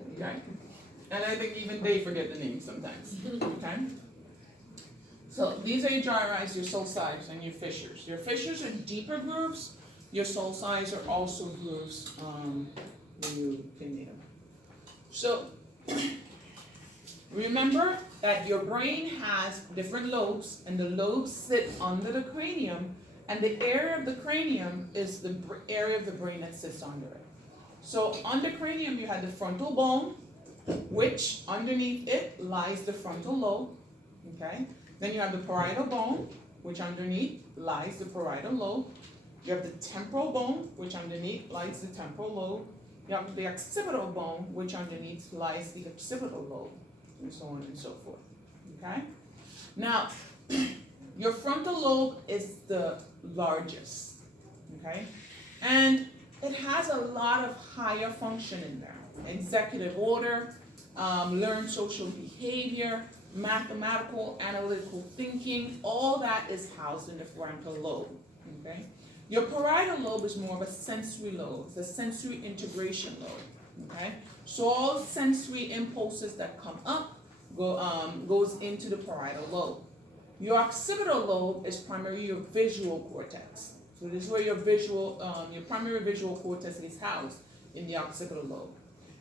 Okay? And I think even they forget the name sometimes. Okay? So these are your gyri, your sulcis, and your fissures. Your fissures are deeper grooves. Your sulcis are also grooves when you can need them. So remember that your brain has different lobes, and the lobes sit under the cranium, and the area of the cranium is the area of the brain that sits under it. So on the cranium you have the frontal bone, which underneath it lies the frontal lobe. Okay? Then you have the parietal bone, which underneath lies the parietal lobe. You have the temporal bone, which underneath lies the temporal lobe. You have the occipital bone, which underneath lies the occipital lobe, and so on and so forth. Okay? Now, your frontal lobe is the largest. Okay? And it has a lot of higher function in there. Executive order, learned social behavior, mathematical, analytical thinking, all that is housed in the frontal lobe. Okay? Your parietal lobe is more of a sensory lobe. It's a sensory integration lobe. Okay? So all sensory impulses that come up goes into the parietal lobe. Your occipital lobe is primarily your visual cortex. So this is where your primary visual cortex is housed, in the occipital lobe.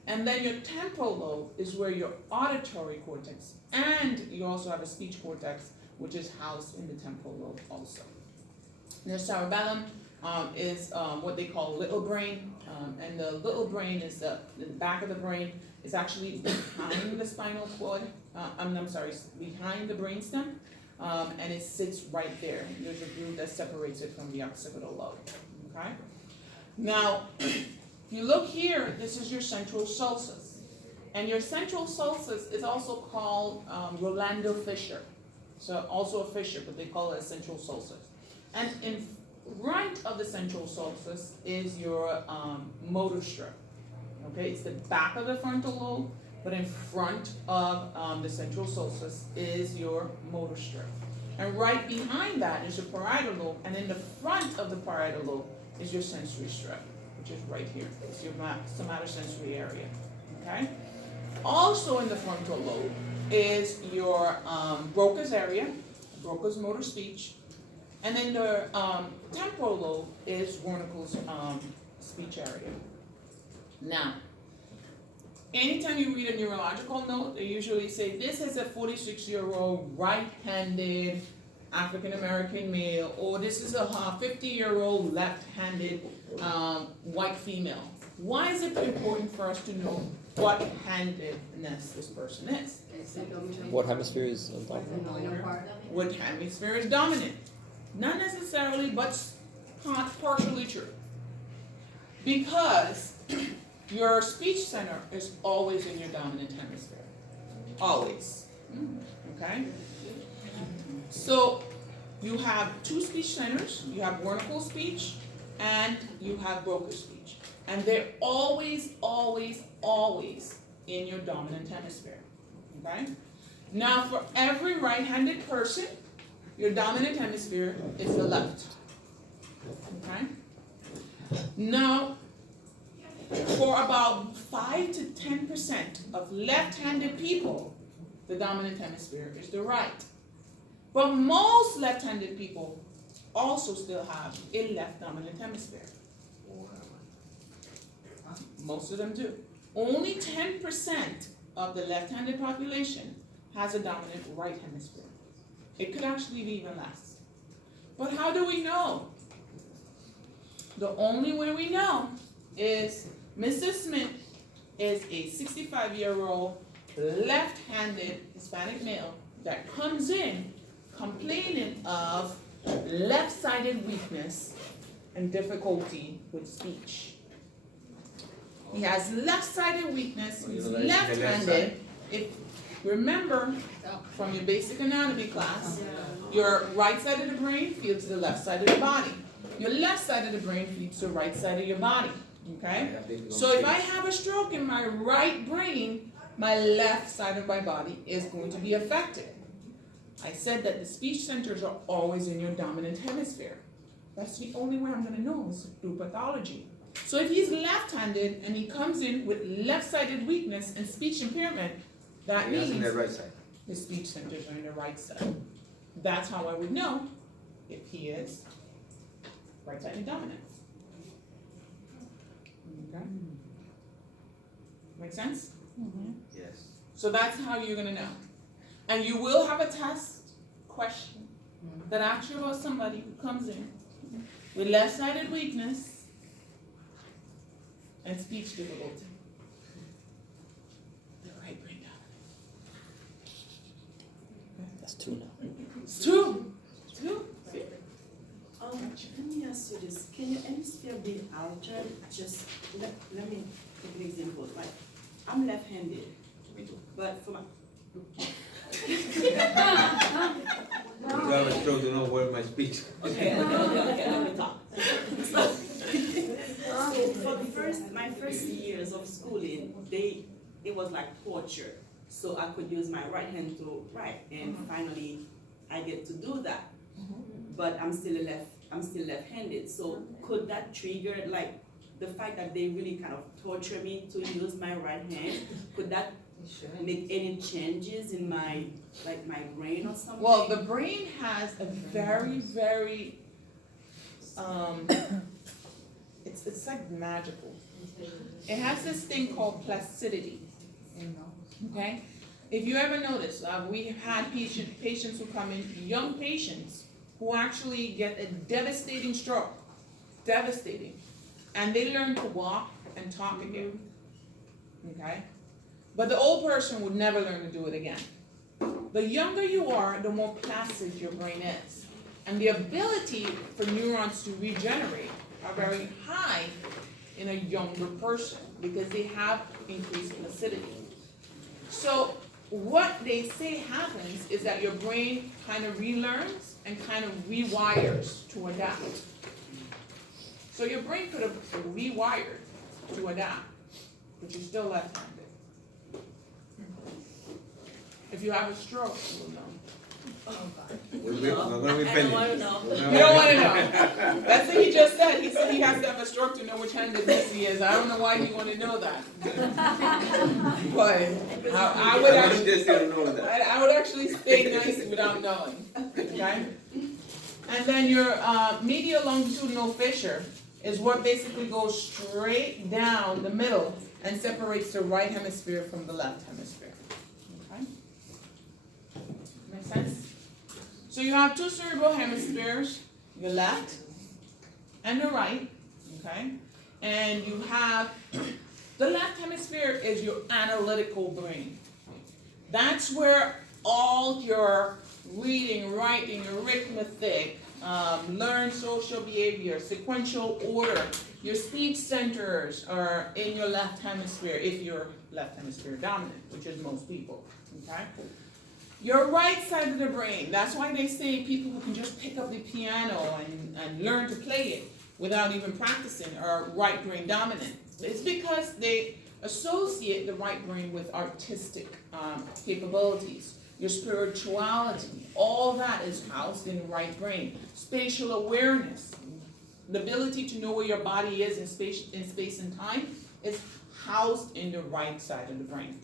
And then your temporal lobe is where your auditory cortex, and you also have a speech cortex, which is housed in the temporal lobe also. The cerebellum is what they call little brain, and the little brain is the back of the brain. It's actually behind the spinal cord. Behind the brainstem, and it sits right there. There's a groove that separates it from the occipital lobe. Okay. Now, if you look here, this is your central sulcus, and your central sulcus is also called Rolando fissure. So also a fissure, but they call it a central sulcus. And in front of the central sulcus is your motor strip. Okay, it's the back of the frontal lobe, but in front of the central sulcus is your motor strip. And right behind that is your parietal lobe, and in the front of the parietal lobe is your sensory strip, which is right here. It's your somatosensory area. Okay? Also in the frontal lobe is your Broca's area, Broca's motor speech, and then the temporal lobe is Wernicke's speech area. Now, anytime you read a neurological note, they usually say this is a 46-year-old right-handed African-American male, or this is a 50-year-old left-handed white female. Why is it important for us to know what handedness this person is? What hemisphere is dominant? What hemisphere is dominant? Not necessarily, but partially true. Because your speech center is always in your dominant hemisphere. Always. Okay? So you have two speech centers. You have Wernicke's speech and you have Broca's speech. And they're always, always, always in your dominant hemisphere. Okay? Now for every right-handed person, your dominant hemisphere is the left. Okay? Now, for about 5 to 10% of left-handed people, the dominant hemisphere is the right. But most left-handed people also still have a left dominant hemisphere. Most of them do. Only 10% of the left-handed population has a dominant right hemisphere. It could actually be even less. But how do we know? The only way we know is Mrs. Smith is a 65-year-old left-handed Hispanic male that comes in complaining of left-sided weakness and difficulty with speech. He has left-sided weakness, he's left-handed. If remember from your basic anatomy class, your right side of the brain feeds the left side of the body. Your left side of the brain feeds the right side of your body. Okay? So if I have a stroke in my right brain, my left side of my body is going to be affected. I said that the speech centers are always in your dominant hemisphere. That's the only way I'm going to know is through pathology. So if he's left-handed and he comes in with left-sided weakness and speech impairment, that Yes, means on the right side. his speech centers are in the right side. That's how I would know if he is right-sided dominant. Okay? Make sense? Yes. So that's how you're gonna know. And you will have a test question that asks you about somebody who comes in with left-sided weakness and speech difficulty. The right brain dominant. That's 2 now. It's true. It's true. See? Let me ask you this. Can your hemisphere be altered? Just let me take an example. Like, I'm left-handed, but for my You have a stroke to know where my speech. okay, let me talk. So for my first years of schooling, it was like torture. So I could use my right hand to write, and finally I get to do that. But I'm still left-handed. So could that trigger, like, the fact that they really kind of torture me to use my right hand? Could that make any changes in my brain or something? Well, the brain has a very, very, it's like magical. It has this thing called placidity. Okay? If you ever notice, we have had patients who come in, young patients, who actually get a devastating stroke. Devastating. And they learn to walk and talk again. Okay? But the old person would never learn to do it again. The younger you are, the more placid your brain is. And the ability for neurons to regenerate are very high in a younger person because they have increased placidity. So what they say happens is that your brain kind of relearns and kind of rewires to adapt. So your brain could have rewired to adapt, but you're still left-handed. If you have a stroke, you will know. We're not gonna be I don't pending. want to know. You don't want to know. That's what he just said. He said he has to have a stroke to know which handedness he is. I don't know why you want to know that. But I would I'm actually, just don't know that. I would actually stay nice without knowing. Okay? And then your medial longitudinal fissure is what basically goes straight down the middle and separates the right hemisphere from the left hemisphere. Okay? Make sense? So you have two cerebral hemispheres, your left and the right, okay? And you have, the left hemisphere is your analytical brain. That's where all your reading, writing, arithmetic, learned social behavior, sequential order, your speech centers are in your left hemisphere if you're left hemisphere dominant, which is most people, okay? Your right side of the brain, that's why they say people who can just pick up the piano and learn to play it without even practicing are right brain dominant. It's because they associate the right brain with artistic capabilities. Your spirituality, all that is housed in the right brain. Spatial awareness, the ability to know where your body is in space and time is housed in the right side of the brain.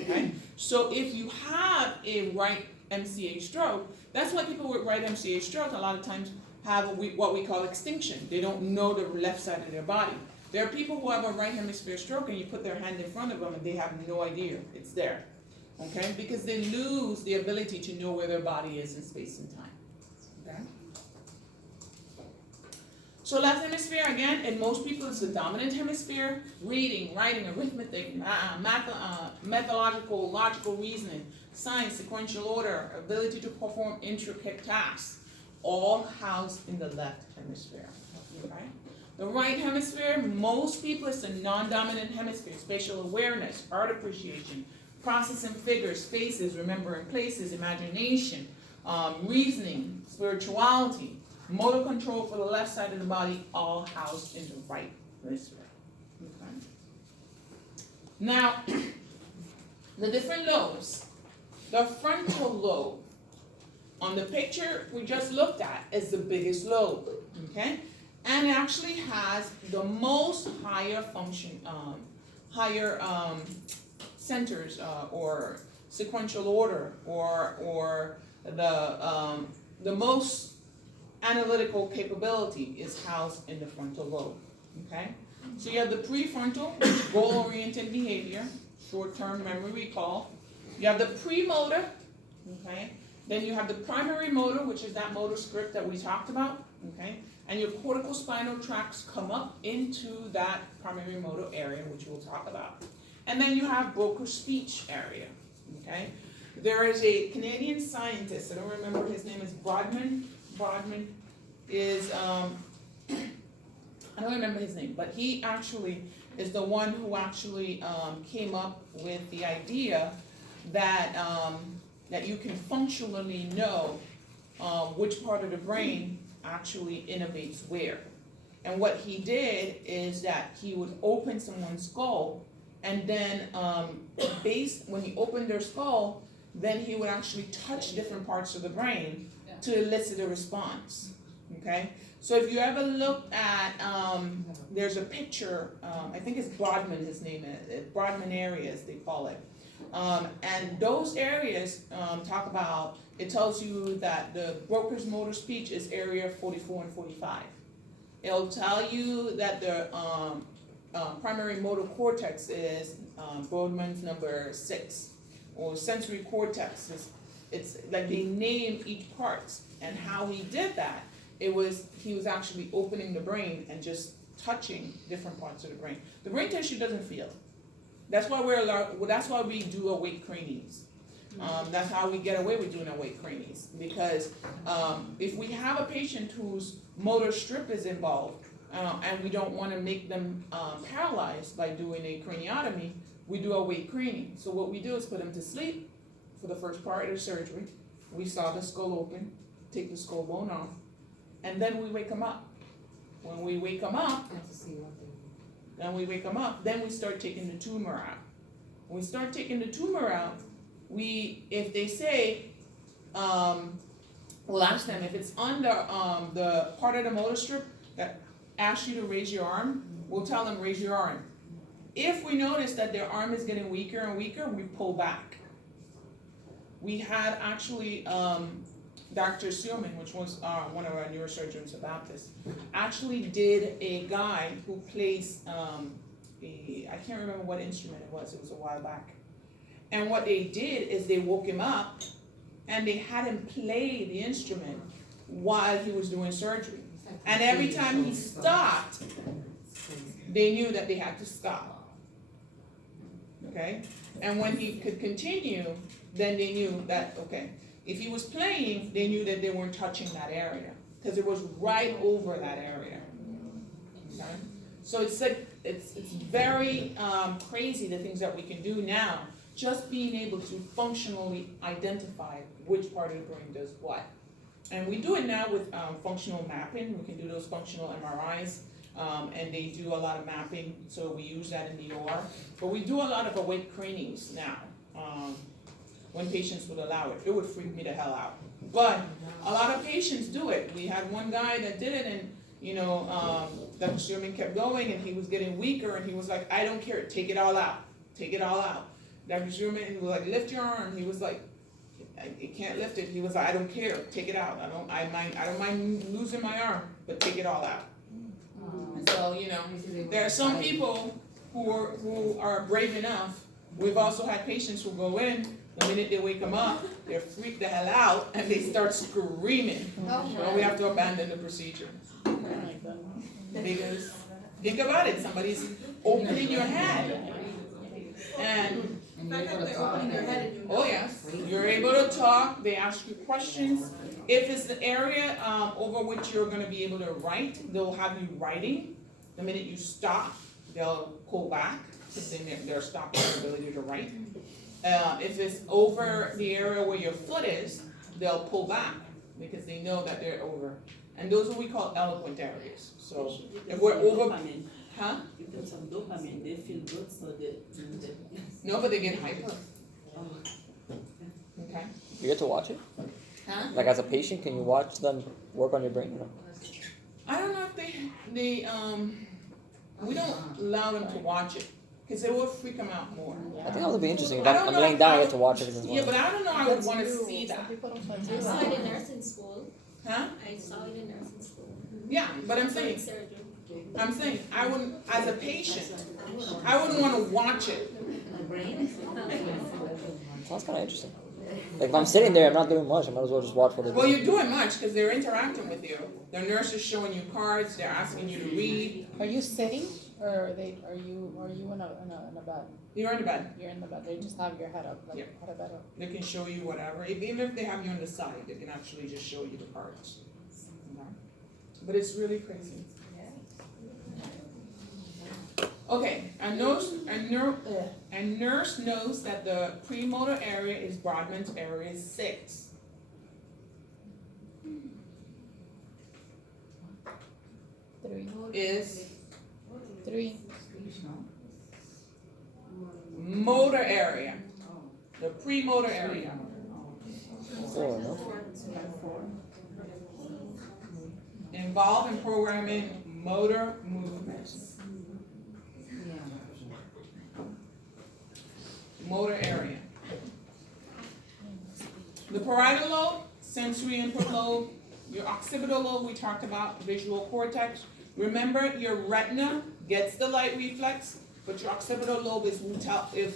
Okay? So if you have a right MCA stroke, that's why people with right MCA stroke a lot of times have what we call extinction. They don't know the left side of their body. There are people who have a right hemisphere stroke and you put their hand in front of them and they have no idea it's there. Okay? Because they lose the ability to know where their body is in space and time. Okay? So left hemisphere, again, in most people it's the dominant hemisphere. Reading, writing, arithmetic, methodological, logical reasoning, science, sequential order, ability to perform intricate tasks, all housed in the left hemisphere. Okay? The right hemisphere, most people it's the non-dominant hemisphere. Spatial awareness, art appreciation, processing figures, faces, remembering places, imagination, reasoning, spirituality, motor control for the left side of the body, all housed in the right hemisphere. Okay. Now, the different lobes. The frontal lobe, on the picture we just looked at, is the biggest lobe. Okay? and it actually has the most higher function, higher centers or sequential order or the most analytical capability is housed in the frontal lobe. Okay, so you have the prefrontal, goal-oriented behavior, short-term memory recall. You have the premotor. Okay, then you have the primary motor, which is that motor script that we talked about. Okay, and your cortical spinal tracts come up into that primary motor area, which we'll talk about. And then you have Broca's speech area. Okay, there is a Canadian scientist, I don't remember his name, is Brodmann. Brodmann is, I don't remember his name, but he actually is the one who actually came up with the idea that that you can functionally know which part of the brain actually innervates where. And what he did is that he would open someone's skull, and then when he opened their skull, then he would actually touch different parts of the brain to elicit a response. Okay, so if you ever look at, there's a picture, I think it's Brodmann, his name is, Brodmann areas, they call it. And those areas talk about, it tells you that the Broca's motor speech is area 44 and 45. It'll tell you that the primary motor cortex is Brodmann's number 6, or sensory cortex is, it's like they name each part, and how he did that, he was actually opening the brain and just touching different parts of the brain. The brain tissue doesn't feel. That's why that's why we do awake cranies. That's how we get away with doing awake cranies, because if we have a patient whose motor strip is involved, and we don't want to make them paralyzed by doing a craniotomy, we do awake cranie. So what we do is put them to sleep for the first part of the surgery. We saw the skull open, take the skull bone off, and then we wake them up. When we wake them up, then we start taking the tumor out. When we start taking the tumor out, if they say, we'll ask them if it's under the part of the motor strip that asks you to raise your arm, we'll tell them raise your arm. If we notice that their arm is getting weaker and weaker, we pull back. We had actually Dr. Seelman, which was one of our neurosurgeons about this, actually did a guy who plays I can't remember what instrument it was a while back. And what they did is they woke him up and they had him play the instrument while he was doing surgery. And every time he stopped, they knew that they had to stop. Okay? And when he could continue, then they knew that, okay, if he was playing, they knew that they weren't touching that area, because it was right over that area. Okay? So it's like, it's very crazy the things that we can do now, just being able to functionally identify which part of the brain does what. And we do it now with functional mapping. We can do those functional MRIs, and they do a lot of mapping, so we use that in the OR. But we do a lot of awake cranies now, when patients would allow it. It would freak me the hell out. But a lot of patients do it. We had one guy that did it, and Dr. Sherman kept going, and he was getting weaker, and he was like, I don't care, take it all out, take it all out. Dr. Sherman was like, lift your arm. He was like, I can't lift it. He was like, I don't care, take it out. I don't mind losing my arm, but take it all out. So there are some people who are brave enough. We've also had patients who go in, the minute they wake them up, they're freaked the hell out and they start screaming. Well, we have to abandon the procedure. Because think about it, somebody's opening your head. And oh yes, you're able to talk, they ask you questions. If it's the area over which you're going to be able to write, they'll have you writing. The minute you stop, they'll pull back, because then they're stopping your ability to write. If it's over the area where your foot is, they'll pull back, because they know that they're over. And those are what we call eloquent areas. So if we're over, huh? You get some dopamine, they feel good, so they No, but they get hyper. Okay. You get to watch it? Huh? Like as a patient, can you watch them work on your brain? I don't know if they. we don't allow them to watch it, because it will freak them out more. I think that would be interesting. If I I'm, don't I'm know laying if down, I I get would- to watch everything as Yeah, well. but I don't know, I would wanna see that, I saw it in nursing school. huh? I saw it in nursing school. Yeah, but I'm saying, I wouldn't, as a patient, I wouldn't wanna watch it. Sounds kind of interesting. Like if I'm sitting there, I'm not doing much. I might as well just watch what they're Well, doing. you're doing much, because they're interacting with you. The nurse is showing you cards, they're asking you to read. Are you sitting or are you in a bed? You're in the bed, You're in the bed. They just have your head up, like Yeah. head of bed up. they can show you whatever, even if they have you on the side, they can actually just show you the cards. Okay. But it's really crazy. Okay, a nurse knows that the premotor area is Brodmann's area 6. Is Three. motor area, the premotor area. 4, no? Involved in programming motor movements. Motor area. The parietal lobe, sensory input lobe, your occipital lobe we talked about, visual cortex. Remember, your retina gets the light reflex, but your occipital lobe is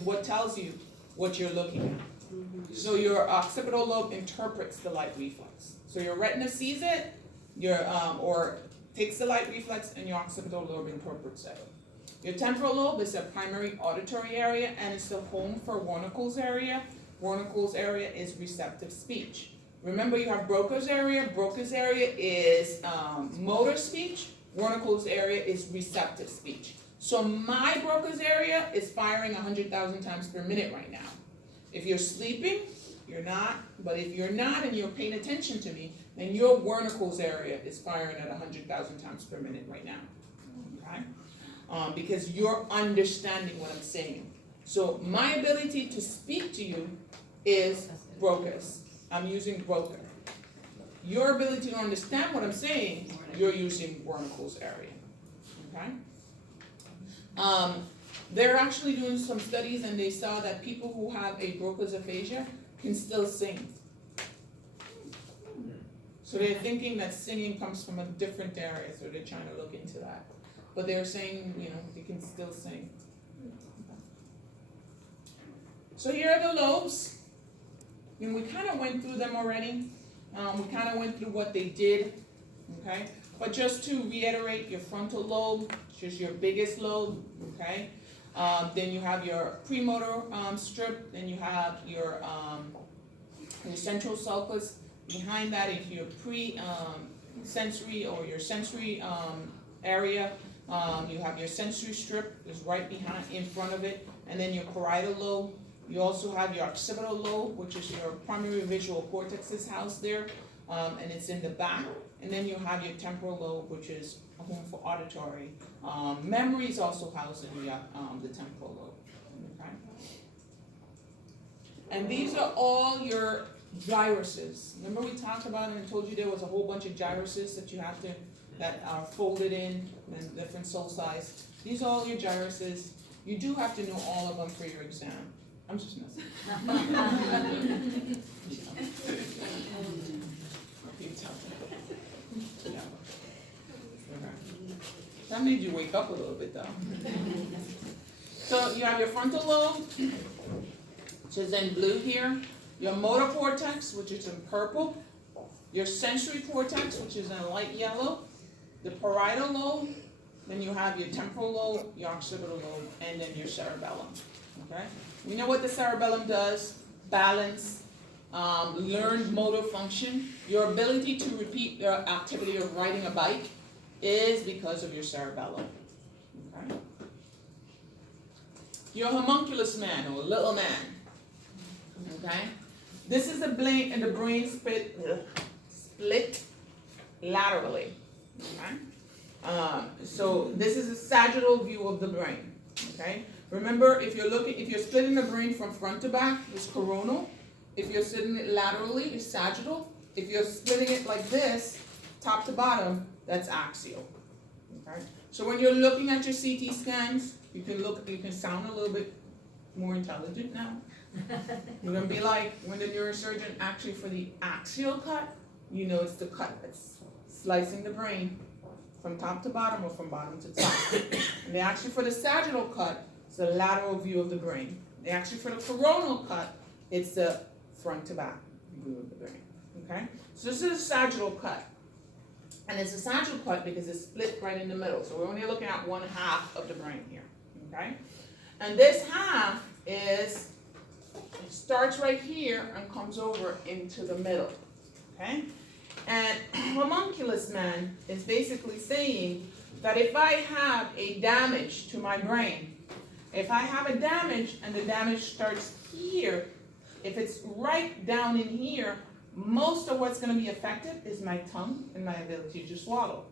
what tells you what you're looking at. So your occipital lobe interprets the light reflex. So your retina sees it, or takes the light reflex, and your occipital lobe interprets it. Your temporal lobe is a primary auditory area, and it's the home for Wernicke's area. Wernicke's area is receptive speech. Remember, you have Broca's area. Broca's area is motor speech. Wernicke's area is receptive speech. So my Broca's area is firing 100,000 times per minute right now. If you're sleeping, you're not. But if you're not and you're paying attention to me, then your Wernicke's area is firing at 100,000 times per minute right now. Okay? Because you're understanding what I'm saying. So my ability to speak to you is Broca's. I'm using Broca. Your ability to understand what I'm saying, you're using Wernicke's area. Okay? They're actually doing some studies, and they saw that people who have a Broca's aphasia can still sing. So they're thinking that singing comes from a different area, so they're trying to look into that. But they're saying, they can still sing. So here are the lobes. And we kind of went through them already. We kind of went through what they did, okay? But just to reiterate, your frontal lobe, which is your biggest lobe, okay? Then you have your premotor strip, then you have your central sulcus. Behind that is your sensory or your sensory area. You have your sensory strip is right behind, in front of it, and then your parietal lobe. You also have your occipital lobe, which is your primary visual cortex's house there, and it's in the back. And then you have your temporal lobe, which is a home for auditory. Memory is also housed in the temporal lobe. Okay? And these are all your gyruses. Remember we talked about it and told you there was a whole bunch of gyruses that are folded in different soul size. These are all your gyruses. You do have to know all of them for your exam. I'm just messing. That made you wake up a little bit though. So you have your frontal lobe, which is in blue here. Your motor cortex, which is in purple. Your sensory cortex, which is in light yellow. The parietal lobe. Then you have your temporal lobe, your occipital lobe, and then your cerebellum. Okay? We know what the cerebellum does. Balance, learned motor function. Your ability to repeat your activity of riding a bike is because of your cerebellum. Okay? Your homunculus man, or little man. Okay? This is the brain, and the brain split laterally. Okay? So this is a sagittal view of the brain. Okay? Remember, if you're splitting the brain from front to back, it's coronal. If you're splitting it laterally, it's sagittal. If you're splitting it like this, top to bottom, that's axial. Okay? So when you're looking at your CT scans, you can sound a little bit more intelligent now. You're gonna be like when the neurosurgeon actually for the axial cut, you know it's the cut that's slicing the brain from top to bottom or from bottom to top. And actually for the sagittal cut, it's the lateral view of the brain. Actually for the coronal cut, it's the front to back view of the brain. Okay? So this is a sagittal cut. And it's a sagittal cut because it's split right in the middle. So we're only looking at one half of the brain here. Okay? And this half it starts right here and comes over into the middle. Okay? And homunculus man is basically saying that if I have a damage to my brain, if I have a damage and the damage starts here, if it's right down in here, most of what's going to be affected is my tongue and my ability to swallow.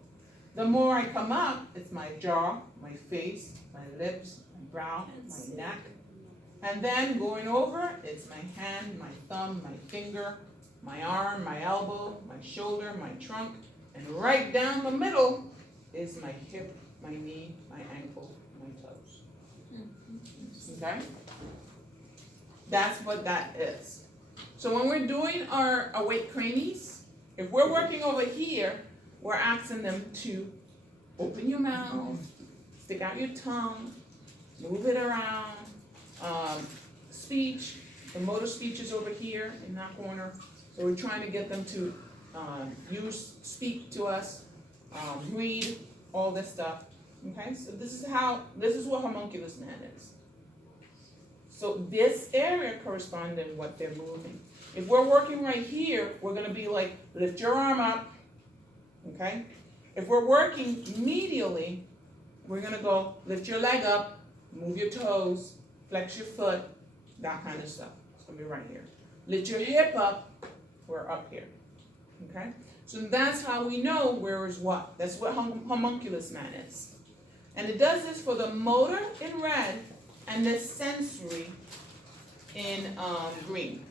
The more I come up, it's my jaw, my face, my lips, my brow, my neck. And then going over, it's my hand, my thumb, my finger, my arm, my elbow, my shoulder, my trunk. And right down the middle is my hip, my knee, my ankle, my toes. Okay? That's what that is. So when we're doing our awake cranies, if we're working over here, we're asking them to open your mouth, stick out your tongue, move it around. Speech, the motor speech is over here in that corner. So we're trying to get them to speak to us, read, all this stuff. Okay, so this is what homunculus man is. So this area corresponds to what they're moving. If we're working right here, we're gonna be like, lift your arm up, okay? If we're working medially, we're gonna go, lift your leg up, move your toes, flex your foot, that kind of stuff. It's gonna be right here. Lift your hip up, we're up here, okay? So that's how we know where is what. That's what homunculus man is. And it does this for the motor in red and the sensory in green.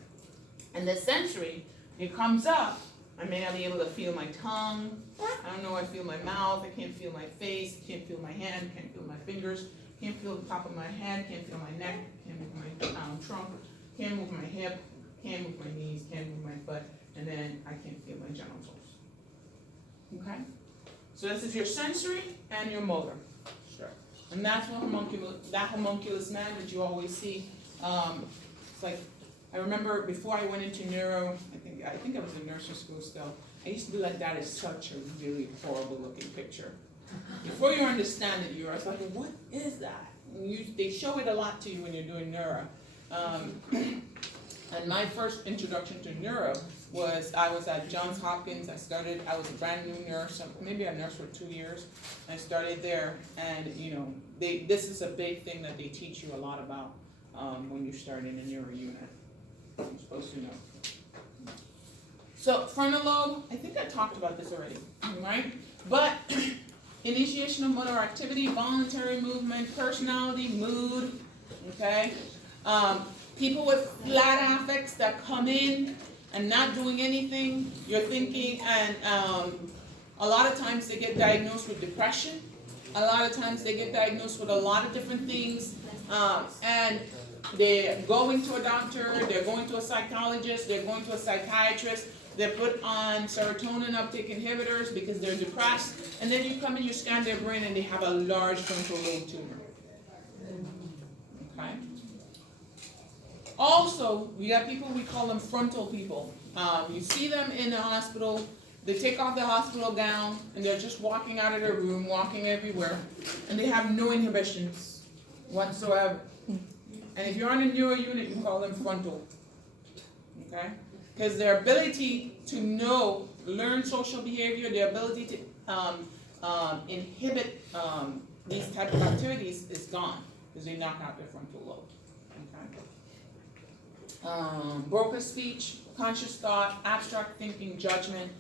And the sensory, it comes up, I may not be able to feel my tongue, I don't know, I feel my mouth, I can't feel my face, can't feel my hand, can't feel my fingers, can't feel the top of my head, can't feel my neck, can't move my trunk, can't move my hip, can't move my knees, can't move my foot, and then I can't feel my genitals. Okay? So this is your sensory and your motor. Sure. And that's what homunculus man that you always see. It's like, I remember before I went into neuro, I think I was in nursing school still, I used to be like, that is such a really horrible looking picture. Before you understand it, you're like, what is that? And they show it a lot to you when you're doing neuro. And my first introduction to neuro was, I was at Johns Hopkins. I was a brand new nurse, maybe a nurse for 2 years. I started there, and this is a big thing that they teach you a lot about when you start in a neuro unit. You're supposed to know. So frontal lobe, I think I talked about this already, right? But initiation of motor activity, voluntary movement, personality, mood, okay? People with flat affects that come in and not doing anything, you're thinking, and a lot of times they get diagnosed with depression. A lot of times they get diagnosed with a lot of different things, and they're going to a doctor, they're going to a psychologist, they're going to a psychiatrist, they're put on serotonin uptake inhibitors because they're depressed, and then you come and you scan their brain and they have a large frontal lobe tumor. Okay? Also, we have people, we call them frontal people. You see them in the hospital, they take off the hospital gown, and they're just walking out of their room, walking everywhere, and they have no inhibitions whatsoever. And if you're on a neuro unit, you call them frontal. Okay? Because their ability to learn social behavior, their ability to inhibit these type of activities is gone, because they knock out their frontal lobe. Broken speech, conscious thought, abstract thinking, judgment,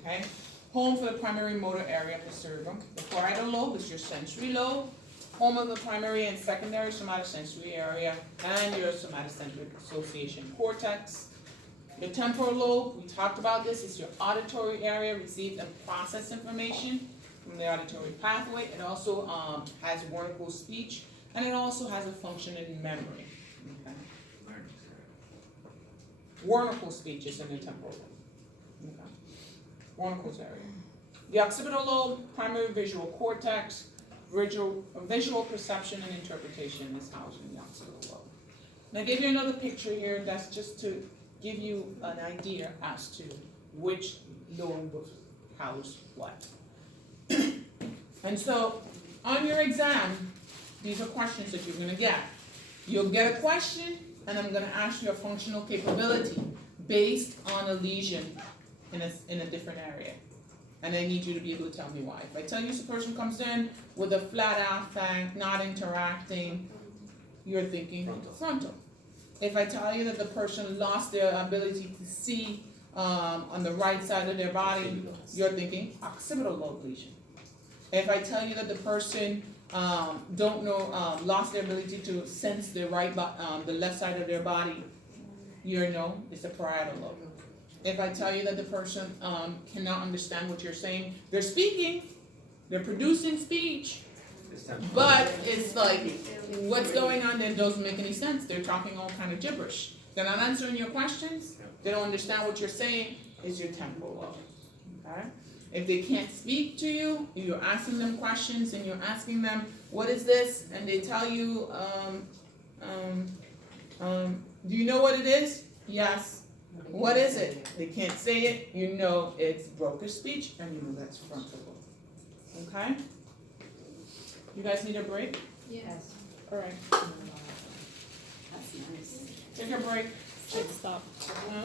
okay? Home for the primary motor area of the cerebrum. The parietal lobe is your sensory lobe. Home of the primary and secondary somatosensory area, and your somatosensory association cortex. Your temporal lobe, we talked about this, is your auditory area, receives and process information. from the auditory pathway. It also has vertical speech, and it also has a function in memory. Okay. Vertical speech is in the temporal lobe. Okay. Vertical's area. The occipital lobe, primary visual cortex, visual perception and interpretation is housed in the occipital lobe. And I gave you another picture here that's just to give you an idea as to which lobe house what. And so on your exam, these are questions that you're gonna get. You'll get a question, and I'm gonna ask you a functional capability based on a lesion in a different area. And I need you to be able to tell me why. If I tell you this person comes in with a flat affect, not interacting, you're thinking frontal. If I tell you that the person lost their ability to see on the right side of their body, you're thinking occipital lobe lesion. If I tell you that the person lost their ability to sense the left side of their body, you know it's the parietal lobe. If I tell you that the person cannot understand what you're saying, they're speaking, they're producing speech, but it's like, what's going on there doesn't make any sense. They're talking all kind of gibberish. They're not answering your questions. They don't understand what you're saying. Is your temporal lobe. Okay? If they can't speak to you, you're asking them questions and you're asking them, what is this? And they tell you, do you know what it is? Yes. What is it? They can't say it. You know it's broken speech, and you know that's frontal lobe. Okay? You guys need a break? Yes. All right. That's nice. Take a break. Should stop.